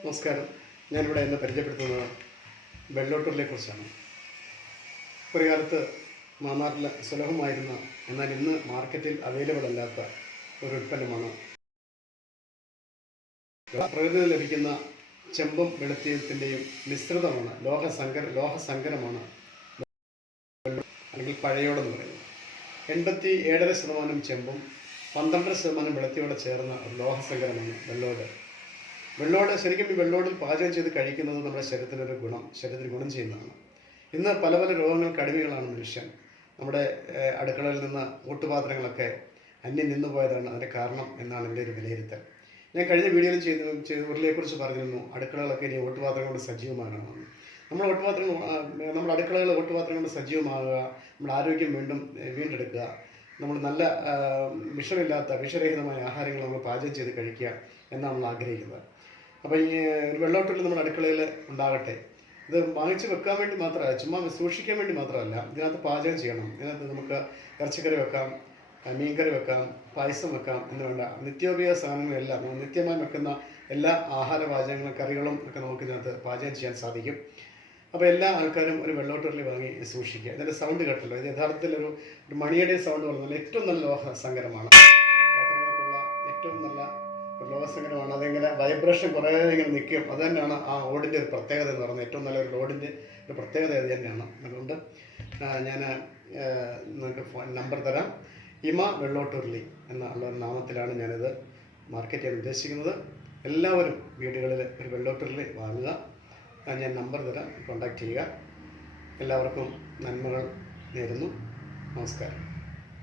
നമസ്കാരം. ഞാനിവിടെ എന്നെ പരിചയപ്പെടുത്തുന്നത് വെള്ളോട്ടൂരിലെ കുറിച്ചാണ് ഒരു കാലത്ത് മാന്നാറിൽ സുലഭമായിരുന്ന എന്നാൽ ഇന്ന് മാർക്കറ്റിൽ അവൈലബിൾ അല്ലാത്ത ഒരു ഉൽപ്പന്നമാണ്. പ്രകൃതിയിൽ ലഭിക്കുന്ന ചെമ്പും വെളുത്തീയത്തിന്റെയും മിശ്രിതമാണ് ലോഹസങ്കര ലോഹസങ്കരമാണ് അല്ലെങ്കിൽ പഴയോടെന്ന് പറയുന്നത്. എൺപത്തി ഏഴര ശതമാനം ചെമ്പും പന്ത്രണ്ടര ശതമാനം വെളുത്തിയോടെ ചേർന്ന ഒരു ലോഹസങ്കരമാണ് വെള്ളോട്. വെള്ളോട് ശരിക്കും ഈ വെള്ളോടിൽ പാചകം ചെയ്ത് കഴിക്കുന്നത് നമ്മുടെ ശരീരത്തിനൊരു ഗുണം ശരീരത്തിന് ഗുണം ചെയ്യുന്നതാണ്. ഇന്ന് പല പല രോഗങ്ങൾ കടുവകളാണ് മനുഷ്യൻ. നമ്മുടെ അടുക്കളയിൽ നിന്ന് ഊട്ടുപാത്രങ്ങളൊക്കെ അന്യം നിന്നു പോയതാണ് അതിന്റെ കാരണം എന്നാണ് എന്റെ ഒരു വിലയിരുത്തൽ. ഞാൻ കഴിഞ്ഞ വീഡിയോയിൽ ചെയ്ത് ചെയ്ത ഉരുളിയെക്കുറിച്ച് പറഞ്ഞിരുന്നു അടുക്കളകളൊക്കെ ഇനി ഓട്ടുപാത്രം കൊണ്ട് സജീവമാകണമെന്ന്. നമ്മൾ ഓട്ടുപാത്രങ്ങൾ നമ്മുടെ അടുക്കളകൾ ഓട്ടുപാത്രം കൊണ്ട് സജീവമാകുക നമ്മുടെ ആരോഗ്യം വീണ്ടും വീണ്ടെടുക്കുക നമ്മൾ നല്ല വിഷമില്ലാത്ത വിഷരഹിതമായ ആഹാരങ്ങൾ നമ്മൾ പാചകം ചെയ്ത് കഴിക്കുക എന്നാണ് നമ്മൾ ആഗ്രഹിക്കുന്നത്. അപ്പോൾ ഈ ഒരു വെള്ളോട്ടുള്ളിൽ നമ്മുടെ അടുക്കളയിൽ ഉണ്ടാകട്ടെ. ഇത് വാങ്ങിച്ച് വെക്കാൻ വേണ്ടി മാത്രമല്ല ചുമ്മാ സൂക്ഷിക്കാൻ വേണ്ടി മാത്രമല്ല ഇതിനകത്ത് പാചകം ചെയ്യണം. ഇതിനകത്ത് നമുക്ക് ഇറച്ചിക്കറി വെക്കാം മീൻകറി വെക്കാം പായസം വെക്കാം എന്ന് വേണ്ട. നിത്യോപയോഗ സാധനങ്ങളെല്ലാം നിത്യമായി വെക്കുന്ന എല്ലാ ആഹാര പാചകങ്ങളും കറികളും ഒക്കെ നമുക്ക് ഇതിനകത്ത് പാചകം ചെയ്യാൻ സാധിക്കും. അപ്പോൾ എല്ലാ ആൾക്കാരും ഒരു വെള്ളോട്ടറിൽ വാങ്ങി സൂക്ഷിക്കുക. ഇതിന്റെ സൗണ്ട് കേട്ടല്ലോ. ഇത് യഥാർത്ഥത്തിൽ ഒരു മണിയുടെ സൗണ്ട് പറഞ്ഞാൽ ഏറ്റവും നല്ല ലോഹ സങ്കരമാണ്. പാത്രങ്ങൾക്കുള്ള ഏറ്റവും നല്ല ഒരു വേണം. അതിങ്ങനെ വൈബ്രേഷൻ കുറേ ഇങ്ങനെ നിൽക്കും അത് തന്നെയാണ് ആ ഓടിന്റെ ഒരു പ്രത്യേകത എന്ന് പറയുന്നത്. ഏറ്റവും നല്ല ഒരു ലോഡിന്റെ ഒരു പ്രത്യേകത അത് തന്നെയാണ്. അതുകൊണ്ട് ഞാൻ നിങ്ങൾക്ക് ഫോൺ നമ്പർ തരാം. ഇമ വെള്ളോട്ടുരുളി എന്നുള്ള നാമത്തിലാണ് ഞാനിത് മാർക്കറ്റ് ചെയ്യാൻ ഉദ്ദേശിക്കുന്നത്. എല്ലാവരും വീടുകളിൽ ഒരു വെള്ളോട്ടുരുളി വാങ്ങുക. ഞാൻ നമ്പർ തരാം. കോൺടാക്റ്റ് ചെയ്യുക. എല്ലാവർക്കും നന്മകൾ നേരുന്നു. നമസ്കാരം.